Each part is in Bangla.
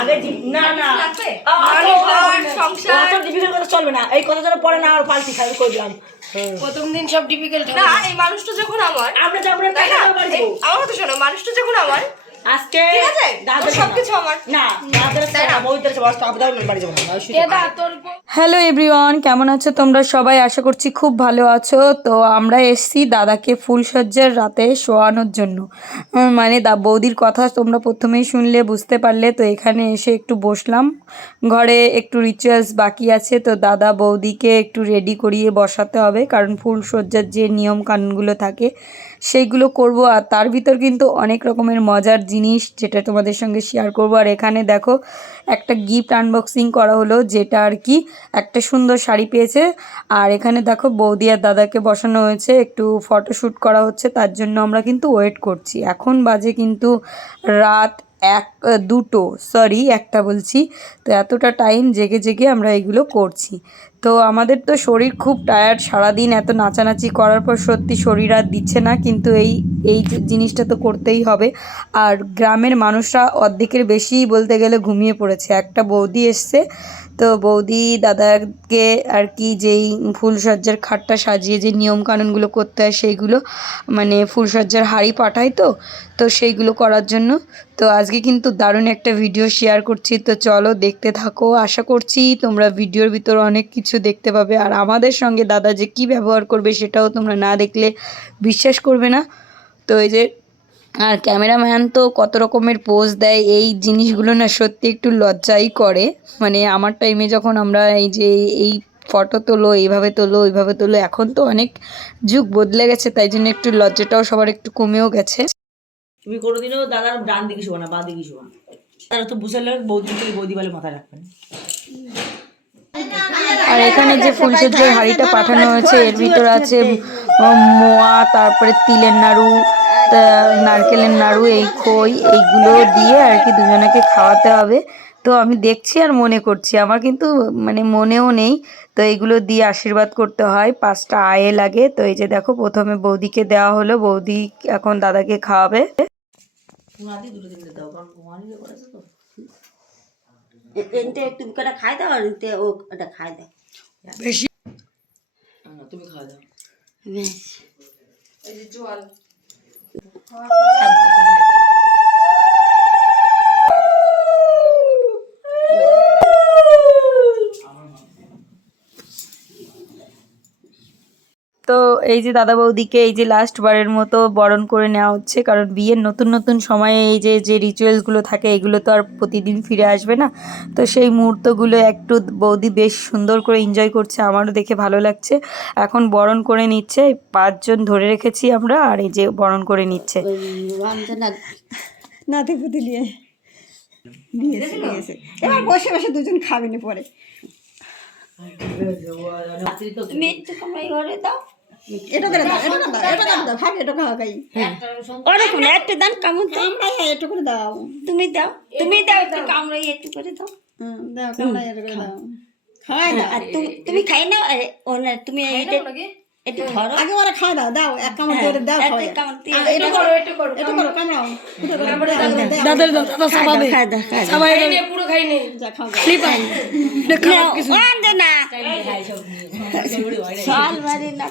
আগে না না সংসার ডিফিকাল্ট কথা চলবে না, এই কথা যেন পরে না আর পাল্টি খাই কই দিলাম। প্রথম দিন সব ডিফিকাল্ট না, এই মানুষটা যখন আমার আমরা আমার কথা শোনো, মানুষটা যখন আমার আজকে দাদা সবকিছু আমার না হ্যালো এভরিওয়ান, কেমন আছো তোমরা সবাই? আশা করছি খুব ভালো আছো। তো আমরা এসছি দাদাকে ফুলসজ্জার রাতে শোয়ানোর জন্য। মানে বৌদির কথা তোমরা প্রথমেই শুনলে, বুঝতে পারলে। তো এখানে এসে একটু বসলাম, ঘরে একটু রিচুয়ালস বাকি আছে। তো দাদা বৌদিকে একটু রেডি করিয়ে বসাতে হবে, কারণ ফুলসজ্জার যে নিয়ম কানুনগুলো থাকে সেইগুলো করব। আর তার ভিতর কিন্তু অনেক রকমের মজার জিনিস যেটা তোমাদের সঙ্গে শেয়ার করব। আর এখানে দেখো একটা গিফট আনবক্সিং করা হলো, যেটা আর কি একটা সুন্দর শাড়ি পেয়েছে। আর এখানে দেখো বৌদি আর দাদাকে বসানো হয়েছে, একটু ফটোশ্যুট করা হচ্ছে, তার জন্য আমরা কিন্তু ওয়েট করছি। এখন বাজে কিন্তু রাত একটা বলছি। তো এতটা টাইম জেগে জেগে আমরা এগুলো করছি। তো আমাদের তো শরীর খুব টায়ার্ড, সারাদিন এত নাচানাচি করার পর সত্যি শরীর আর দিচ্ছে না, কিন্তু এই জিনিসটা তো করতেই হবে। আর গ্রামের মানুষরা অর্ধেকের বেশি বলতে গেলে ঘুমিয়ে পড়েছে। একটা বৌদি এসছে, তো বৌদি দাদাকে আর কি যেই ফুলসজ্জার খাটটা সাজিয়ে যে নিয়মকানুনগুলো করতে হয় সেইগুলো, মানে ফুলসজ্জার হাঁড়ি পাঠায়, তো সেইগুলো করার জন্য। তো আজকে কিন্তু দারুণ একটা ভিডিও শেয়ার করছি, তো চলো দেখতে থাকো। আশা করছি তোমরা ভিডিওর ভিতর অনেক কিছু দেখতে পাবে। আর আমাদের সঙ্গে দাদা যে কী ব্যবহার করবে সেটাও তোমরা না দেখলে বিশ্বাস করবে না। তো এই যে, আর ক্যামেরাম্যান তো কত রকমের পোজ দেয়, এই জিনিসগুলো না সত্যি একটু লজ্জাই করে। মানে আমার টাইমে যখন আমরা এই ফটো তোলো, এইভাবে তোলো ওইভাবে তোলো, এখন তো অনেক যুগ বদলে গেছে, তাই জন্য একটু লজ্জাটাও সবার একটু কমেও গেছে। তুমি কোনোদিনও দাদার ডান দিকে শোবো না, বাঁ দিকে শোবো না। তারা তো বুঝে বৌদি বলে মাথায় রাখবেন। আর এখানে যে ফুলসজ্জার হাঁড়িটা পাঠানো হয়েছে, এর ভিতর আছে মোয়া, তারপরে তিলের নাড়ু, নারকেলের নাড়ু, এই খই, এইগুলো দিয়ে আর কি দুজনকে খাওয়াতে হবে। তো আমি দেখছি আর মনে করছি, আমার কিন্তু মানে মনেও নেই। তো এইগুলো দিয়ে আশীর্বাদ করতে হয়, 5টা আয়ে লাগে। তো এই যে দেখো প্রথমে বৌদিকে দেওয়া হলো, বৌদি এখন দাদাকে খাওয়াবে। তুমি কটা খাই দাও, আর ও ওটা খাই দাও বেশি। তুমি খাওয়া দাও বেশ। এই যে জল তো এই যে দাদা বৌদিকে এই যে লাস্ট বারের মতো বরণ করে নেওয়া হচ্ছে, কারণ বিয়ের নতুন নতুন সময়ে এই যে রিচুয়ালসগুলো থাকে এগুলো তো আর প্রতিদিন ফিরে আসবে না। তো সেই মুহূর্তগুলো একটু বৌদি বেশ সুন্দর করে এনজয় করছে, আমারও দেখে ভালো লাগছে। এখন বরণ করে নিচ্ছে, 5 জন ধরে রেখেছি আমরা, আর এই যে বরণ করে নিচ্ছে। নাতি পুতি নিয়ে দিয়েছে, এবার বসে বসে দুজন খাবেনি পরে। তুমি একটু কামাই ঘরে দাও, এটা করে দাও, এটা করে দাও, এটা করে দাও, ভাগ এটা খাওয়া খাই। ওরকম একটু দান কামড় কামড়াই একটু করে দাও, তুমি দাও একটু কামড়াই একটু করে দাও, দাও কামড়াই একটু করে দাও, খাওয়াই দাও। আর তুমি খাই নাও, ও না তুমি একটু ধরো আগে, ওরা খাওয়া দাও, দাও এক কামড় করে দাও, এটা করো এটা করো কামড়াও, দাদার দাও, দাদা সবাই সবাই পুরো খাই নেই, যা খাও স্লিপার না সাল মারি না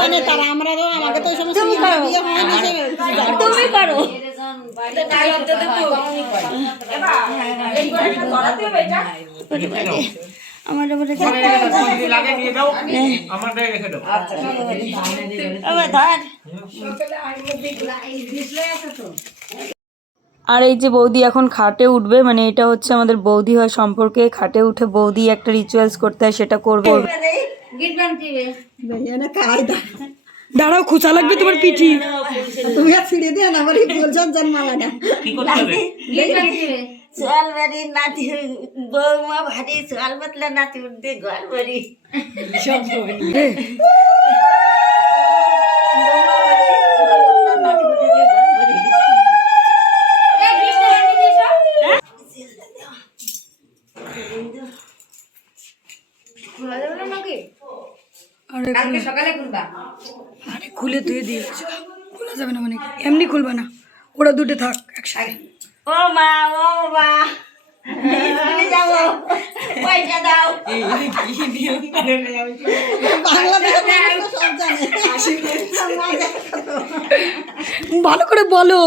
জানে তারা, আমরা তো আমাকে তো সমস্ত বিয়ে হয় না, তুমি করো আমার লাগে নিয়ে দাও, আমারটা রেখে দাও। আচ্ছা আর এই যে বৌদি এখন খাটে উঠবে, মানে এটা হচ্ছে আমাদের বৌদি হয় সম্পর্কে, খাটে উঠে বৌদি একটা রিচুয়ালস করতে হয়, সেটা করবে। দাঁড়াও, খোঁচা লাগবে তোমার পিঠি। তুমি আর ছিঁড়ে দিয়ে না, আমার বলছেন জন্মালাটা কি করতে হবে? সোয়াল বাড়ি নাতি বৌমা ভারী সোয়াল পাতলা নাতি উঠতে গোয়াল বাড়ি সকালে খুলবা। আরে খুলে ধুয়ে দিয়েছি, খোলা যাবে না, মানে এমনি খুলবা না, ওরা দুটো থাক একসাথে। ও মা পাইটা দাও ভালো করে বলো।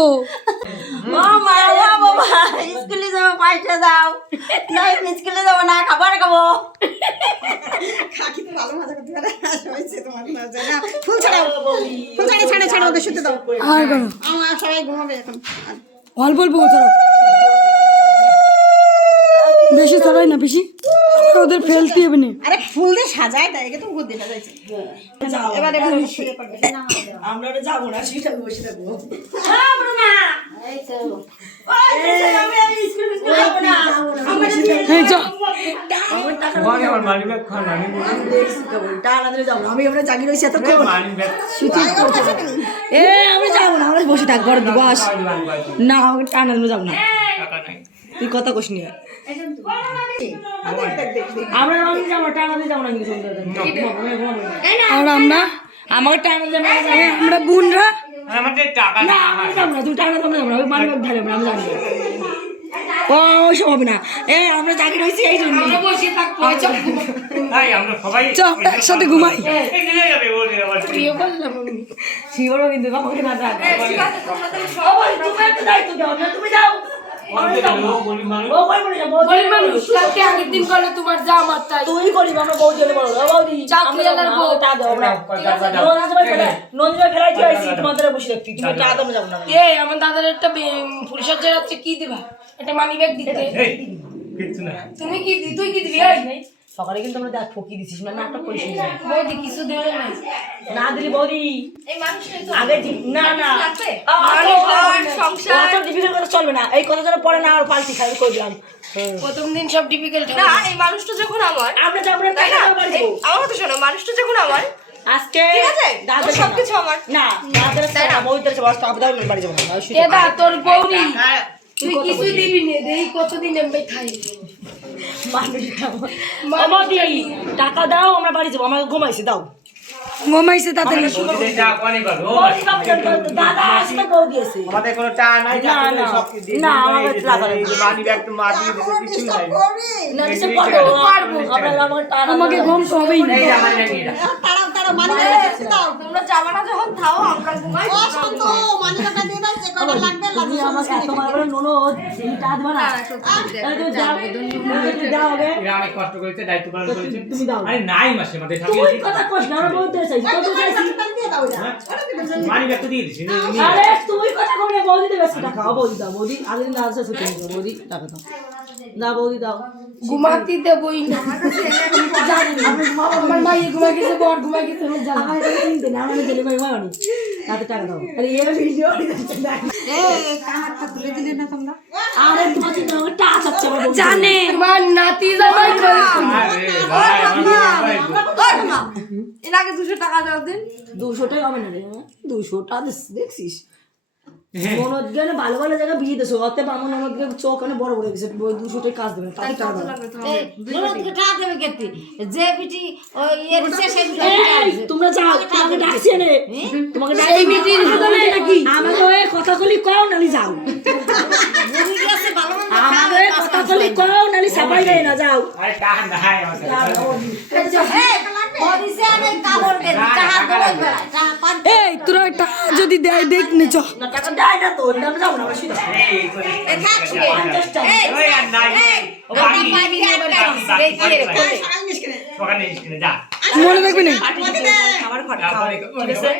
ও মায়া ও বাবা স্কুলে যাবো পাইটা দাও না স্কুলে যাবো না খাবার খাবো কাকি তো ভালো মজা করতে পারে হয়েছে তোমার না ফুল ছাড়াও ফুল ছাড়া ছাড়া ওদের শুতে দাও আর করো আমার সবাই ঘুমাবে এখন অল্প অল্প কথা বেশি ছড়াই না বেশি ওদের ফেলতে হবে না। আরে ফুল দিয়ে সাজায় দেয় একে তো উপর দিলা যাইছে এবারে আমরা ওটা যাবো না সেটা বসে থাকবো এই চল আমার মানি ব্যাগ খান আমি আমি আমরা জাগি রয়েছি এত মানি ব্যাগ আমি যাবো না আমরা বসে থাকবো ঘরে বস না আমাকে টানা যাবো না টাকা নাই তুই কথা কস নি আমরা যাবো টানা যাবো না কিন্তু আর আমরা আমাকে টানা যাবো আমরা বোনরা আমাদের টাকা না নাই আমি যাবো না তুই টানা যাবো না আমি মানি ব্যাগ ঢালে আমি জানি ও ওইসব হবে না আমরা জাগি রয়েছি এই জন্য বসে থাকবো তাই আমরা সবাই চ একসাথে ঘুমাই। এই নিয়ে যাবে ওরে আবার বিয়ে করলাম আমি। শিওরও কিন্তু আমাকে না যাবে তুমি একটা দায়িত্ব দাও না তুমি যাও গরিব মানুষ ও কই বলে যাবো গরিব মানুষ কালকে আগের দিন করলে তোমার যা আমার তাই তুই করিব আমরা বউ জেলে বড় বৌদি চাকরি আলার বউ। টা দাও আমরা নন্দী ফেলাই দিয়ে আইছি তোমাদের বসে রাখছি তুমি টা দাও যাব না আমার দাদার একটা পরিচর্যা রাত্রে কি দিবা একটা মানি ব্যাগ দিতে এই কিচ্ছু না তুমি কি তুই কি দিবি এই? সকালে কিন্তু আমরা দেখ ফকি দিছিস না নাটক করিস না বৌদি কিছু দেবে না না দিলি বৌদি এই মানুষটাই তো আগে না না সংসার অত ডিফিকাল্ট কথা চলবে না এই কথা যেন পরে না আর পাল্টি খাই কই দিলাম প্রথম দিন সব ডিফিকাল্ট না এই মানুষটা যখন আমার আমরা যাবো না তাই না বাড়ি এই, আমার কথা শোনো মানুষটা যখন আমার আজকে ঠিক আছে দাদা সবকিছু আমার না দাদা তাই না বউদের কাছে বসতে হবে দাও বাড়ি যাবো না দাদা তোর বৌদি তুই কিছু দিবি না দেই কতদিন আমি খাই টাকা দাও আমরা বাড়ি যাবো আমাকে ঘুমাইছে দাও ঘুমাইছে তাড়াতাড়ি বৌদিদের চা পানি পাবো দাদা আসলে বউ দিয়েছে আমাদের কোনো চা নাই না, না, না, আমাদের টাকা নেই। মানি ব্যাগ তো মাটি কিছু নাই না দিছে পারবো আমাকে ঘুম তো হবেই না। এই যে আমার ব্যাগ নিয়ে যা। তাড়াও তাড়াও মানি দাও তোমরা যাবে না যখন থাও আমরা ঘুমাই শান্ত মানি টাকা দিয়ে দাও যে কটা লাগবে তুমি আমাকে এত মারবে ননদ এই টাকা দিবা না এই তো দাও দাও আগে এরা অনেক কষ্ট করেছে দায়িত্ব পালন করেছে তুমি দাও। আরে নাই মাসে আমাদের তুই কথা কইস না আমরা বলতে চাই কত চাইছি মানি ব্যাগ তো দিয়ে দিছি আরে তুই কথা কই না বৌদি দেবে টাকা বৌদি দাও বৌদি আগে না আছে ছুটি নিও বৌদি টাকা দাও না বৌদি দাও ঘুমাতে দেবই না আমার মাই ঘুমাই গেছে বর ঘুমাই গেছে আমি জানি আমার এটা চিনতে না আমি গেলে ভাই মানি তাতে টাকা দাও আরে এই ভিডিও আরে তোমার চিন্তা আমার টাকা আছে আমার বৌদি জানে আমার নাতি জামাই করে আরে ভাই এর আগে 200 টাকা দাও দিন 200 টাকা হবে না রে 200 টাকা দেখছিস ননদ গেলে ভালো ভালো জায়গা বিয়ে দেছো অতএব আমার ননদ গেলে চোখ অনেক বড় বড় গেছে 200 টাকা কাজ দেবে তাতে টাকা দাও ননদকে টাকা দেবে কেতে যে বিটি ওই এর শেষে তোমরা যাও তোমাকে ডাকছি নে তোমাকে ডাকছি মিটিং হবে নাকি আমাকে ওই কথা কলি কও নালি যাও বুড়ি গেছে ভালো মন্দ আমাকে কথা কলি কও নালি সাবাই দেয় না যাও আরে টাকা নাই আমাদের বডিসে আমি কাপড় কে টাকা দেবই বেলা টাকা পান এই তোরা একটা যদি দেয় দেখ নে চ না টাকা দেয় না তো না যাও না বেশি দাও এই তো থাকছে 50 টাকা ওই আর নাই ও বাকি পানি আটকাই দেখি রে সকালে স্কুলে যা মনে থাকবে না আমার ঘর তারপরে ঠিক আছে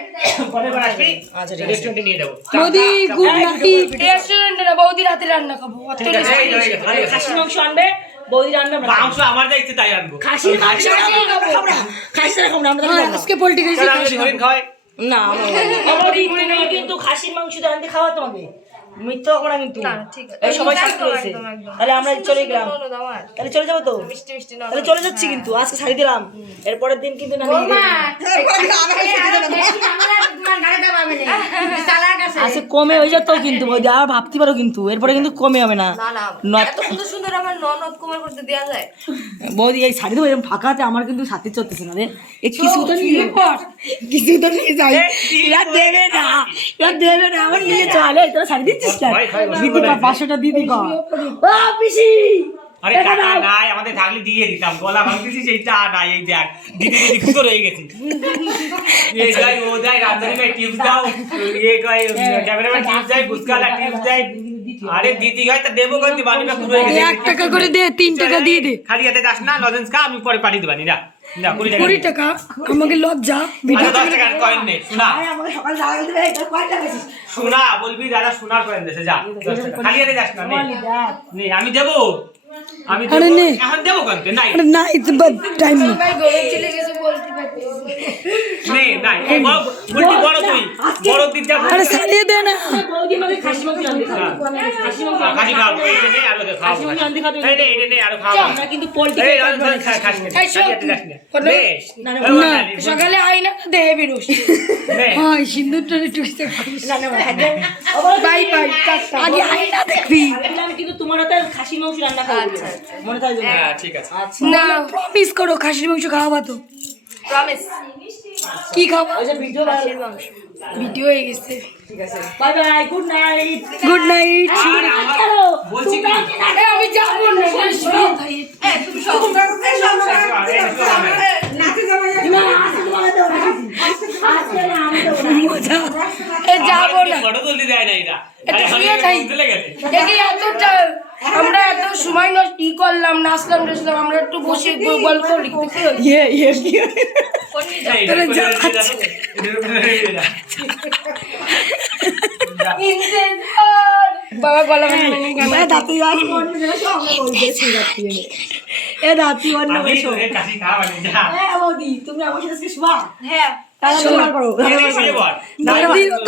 পরে বার আসবি আচ্ছা ঠিক আছে রেস্টুরেন্টে নিয়ে যাবো মোদি গুড নাইট রেস্টুরেন্টে না বৌদি রাতে রান্না খাবো অত ঠিক আছে এই হয়ে গেছে, হয়ে গেছে। খাসির মাংস আনবে বৌদি রান্না আমরা মাংস আমার যা ইচ্ছে তাই আনবো খাসির মাংস খাবো না খাসির খাবো না আমরা তাহলে খাবো না। আজকে পোল্ট্রি খাইছি চল, আমি হরিণ খাওয়াই না বৌদি তুমি কিন্তু খাসির মাংস তো আনতে খাওয়া তোমাকে মিথ্যা হবে না কিন্তু ঠিক আছে। এই সবাই সাথে রয়েছে তাহলে আমরা চলে গেলাম ননদ আমার তাহলে চলে যাবো তো মিষ্টি মিষ্টি ননদ তাহলে চলে যাচ্ছি কিন্তু আজকে শাড়ি দিলাম এরপরের দিন কিন্তু না আজকে কমে হয়ে যেত কিন্তু বৌদি আর ভাবতে পারো কিন্তু এরপরে কিন্তু কমে হবে না না না নত এত সুন্দর সুন্দর আমার ননদ কুমার করতে দেয়া যায় বৌদি এই শাড়ি তো এরকম ফাঁকাতে আমার কিন্তু সাথে চলতেছে না রে এই কিছু তো নিয়ে কিছু তো নিয়ে যাই এরা দেবে না আমার নিয়ে চলে তোরা শাড়ি দিচ্ছিস না দিদি 500টা দিদি কর ও পিসি আরে টাকা নাই, আমাদের থাকলে দিয়ে দিতাম, গলা ভাঙতেছি সেই চা নাই, এই দেখ দিদি দিদি খুঁজো রয়ে গেছি, এ যাই ও যাই, রাজধানী ভাই টিপস দাও, এ কয় ক্যামেরাম্যান টিপস দেয়, ফুচকালা টিপস দেয়, আরে দিদি হয় তা দেবো কিন্তু বাড়ি বা পুরো 1 টাকা করে দে, 3 টাকা দিয়ে দে। খালি হাতে যাস না, লজেন্স খা, আমি পরে পাঠিয়ে দেবানি না, না 20 টাকা আমাকে লজ্জা। ভিডিও 10 টাকার কয়েন নেই, শোনা আমাকে সকালে যাওয়া দিলে এটা কয়টা গেছিস শোনা, বলবি দাদা সোনার কয়েন দেশে যা, 10 টাকা খালি হাতে যাস না, নে আমি দেবো, আমি দেবো, এখন দেবো কয়েন নাই, আরে না, ইটস টাইম নেই। ভাই গরম চলে গেছে বলতে পারছি। নে নাই, এই বলবি বড় তুই বড় দিকটা, আরে সারিয়ে দে না। বৌদি আমাকে খাসি মাংস রান্না খাবে খাসি মাংস খালি খাও, এই নে আরো দে খাও, এই নে এই নে আরো খাও, আমরা কিন্তু পোল্ট্রি এই খাসি এই শোন, বেশ সকালে আইনা দেহে বেরোস। হয় সিন্দুরটা একটু বাই বাই, আগে আয়না দেখবি। আমি কিন্তু তোমার হাতে খাসি মাংস রান্না খাবো মনে থাকে হ্যাঁ ঠিক আছে, না প্রমিস করো, খাসির মাংস খাওয়াবা তো? প্রমিস। কি খাওয়া? ওই যে ভিডিও ভিডিও হয়ে গেছে। ঠিক আছে bye bye good night good night. বলছি কি আমি যাবো না, ভাই তুমি সব যাবো না। ফটো তুলতে দেয় না এটা, আরে শুয়ে থাই। তুলে গেছে, আমরা এত সময় নষ্ট করলাম, নাচলাম টাচলাম, আমরা একটু বসে গল্প করি। তোরা যা বাবা গলা দাঁতি এ দাঁতি অন্য আমি তোরে কাশি খাওয়ানি যা, বৌদি তুমি আমার সাথে শোয়া হ্যাঁ দাদার করো শুয়ে বল,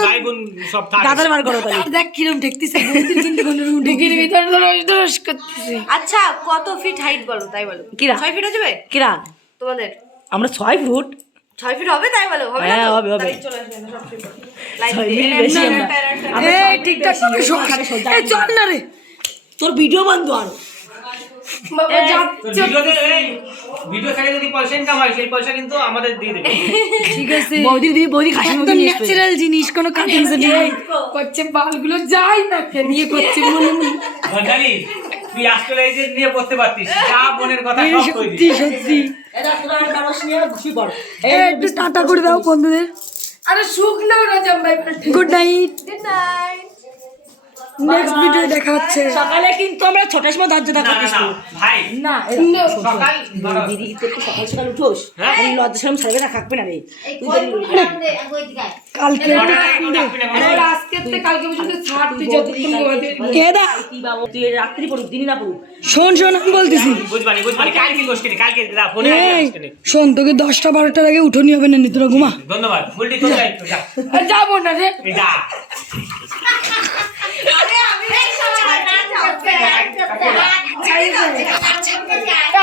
ভাই বোন সব থাকে, দাদার বার করো তাহলে দেখ কিরম ঠেকতেছে, কিন্তু কোনো রুম ঢুকিয়ে ভিতরে দরস করতেছে। আচ্ছা কত ফিট হাইট বলো, তাই বলো। কিরা? 6 ফিট হয়ে যাবে কিরা তোমাদের? আমরা 6 ফুট 6 ফিট হবে, তাই বলো। হবে না হ্যাঁ, তো? হবে, হবে। তাহলে চলে আসবে না, সব ফিট লাইক ছয় দিয়ে মিনিট বেশি আমরা। এই ঠিকঠাক করে শোন, এই চল না রে তোর ভিডিও বন্ধ আর বাবা, যা তো ভিডিওতে এই ভিডিও থেকে যদি পয়সা ইনকাম হয় সেই পয়সা কিন্তু আমাদের দিয়ে দেবে, ঠিক আছে। বৌদি খাসি মাংস একদম নিয়ে আসবে। ন্যাচারাল জিনিস, কোনো কাটিংস নেই। করছে বালগুলো যাই না নিয়ে করছে মনে মনে। জানি তুই আসলে এই যে নিয়ে বসতে পারতিস, যা বোনের কথা এই সব কই সত্যি দিস, সত্যি। এটা তোরা আর মানুষ নিয়ে ঘুষি পড় এই একটু টাটা করে দাও বন্ধুদের। আরে শুকনো রাজাম ভাই। Good night, good night. Next video দেখা হচ্ছে। সকালে কিন্তু আমরা 6টার সময় দরজা না দেখাচ্ছি না ভাই না সকাল দিদি তো একটু সকাল সকাল উঠোস হ্যাঁ? আমি লজ্জা শরম ছাড়বে না থাকবে না রে কালকে আজকে থেকে কালকে পর্যন্ত ছাড়, তুই যতক্ষণ ঘুমাতে এদা তুই রাত্রি পড়ুক দিনই না পড়ুক শোন শোন, আমি বলতেছি, বুঝবানি কালকে গোষ্ঠী কালকে ফোনে এই শোন, তোকে 10টা 12টার আগে উঠোনি হবে না, তোরা ঘুমা। ধন্যবাদ ফুলটি তোর দায়িত্ব, যা আর যাবো না রে। এই যা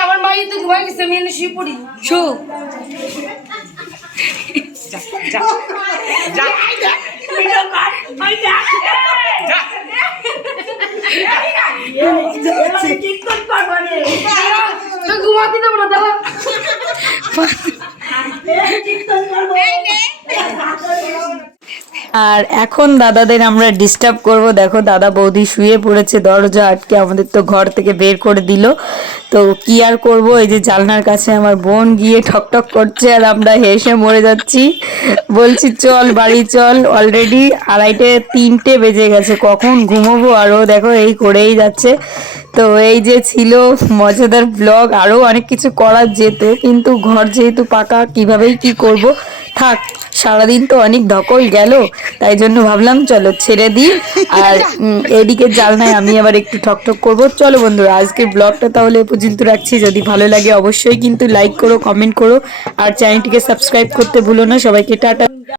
আমার মা তো ঘুমাই গেছে, আমি এনে শুয়ে পড়ি। শো যা যা যা তো ঘুমাতে দেবো না দাদা। আর এখন দাদাদের আমরা ডিস্টার্ব করব। দেখো দাদা বৌদি শুয়ে পড়েছে দরজা আটকে, আমাদের তো ঘর থেকে বের করে দিল। তো কি আর করব, এই যে জানলার কাছে আমার বোন গিয়ে ঠকঠক করছে আর আমরা হেসে মরে যাচ্ছি। বলছি চল বাড়ি চল, অলরেডি 2:30 বেজে গেছে, কখন ঘুমোবো। আরও দেখো এই করেই যাচ্ছে। তো এই যে ছিল মজাদার ব্লগ, আরও অনেক কিছু করা যেত কিন্তু ঘর যেহেতু পাকা কিভাবেই কি করব, থাক সারাদিন তো অনেক ধকল গেল, তাই জন্য ভাবলাম চলো ছেড়ে দিই। আর এদিকে জানলায় আমি আবার একটু ঠকঠক করব। চলো বন্ধুরা আজকের ব্লগটা তাহলে এ পর্যন্ত রাখছি। যদি ভালো লাগে অবশ্যই কিন্তু লাইক করো, কমেন্ট করো আর চ্যানেলটিকে সাবস্ক্রাইব করতে ভুলো না। সবাইকে টাটা।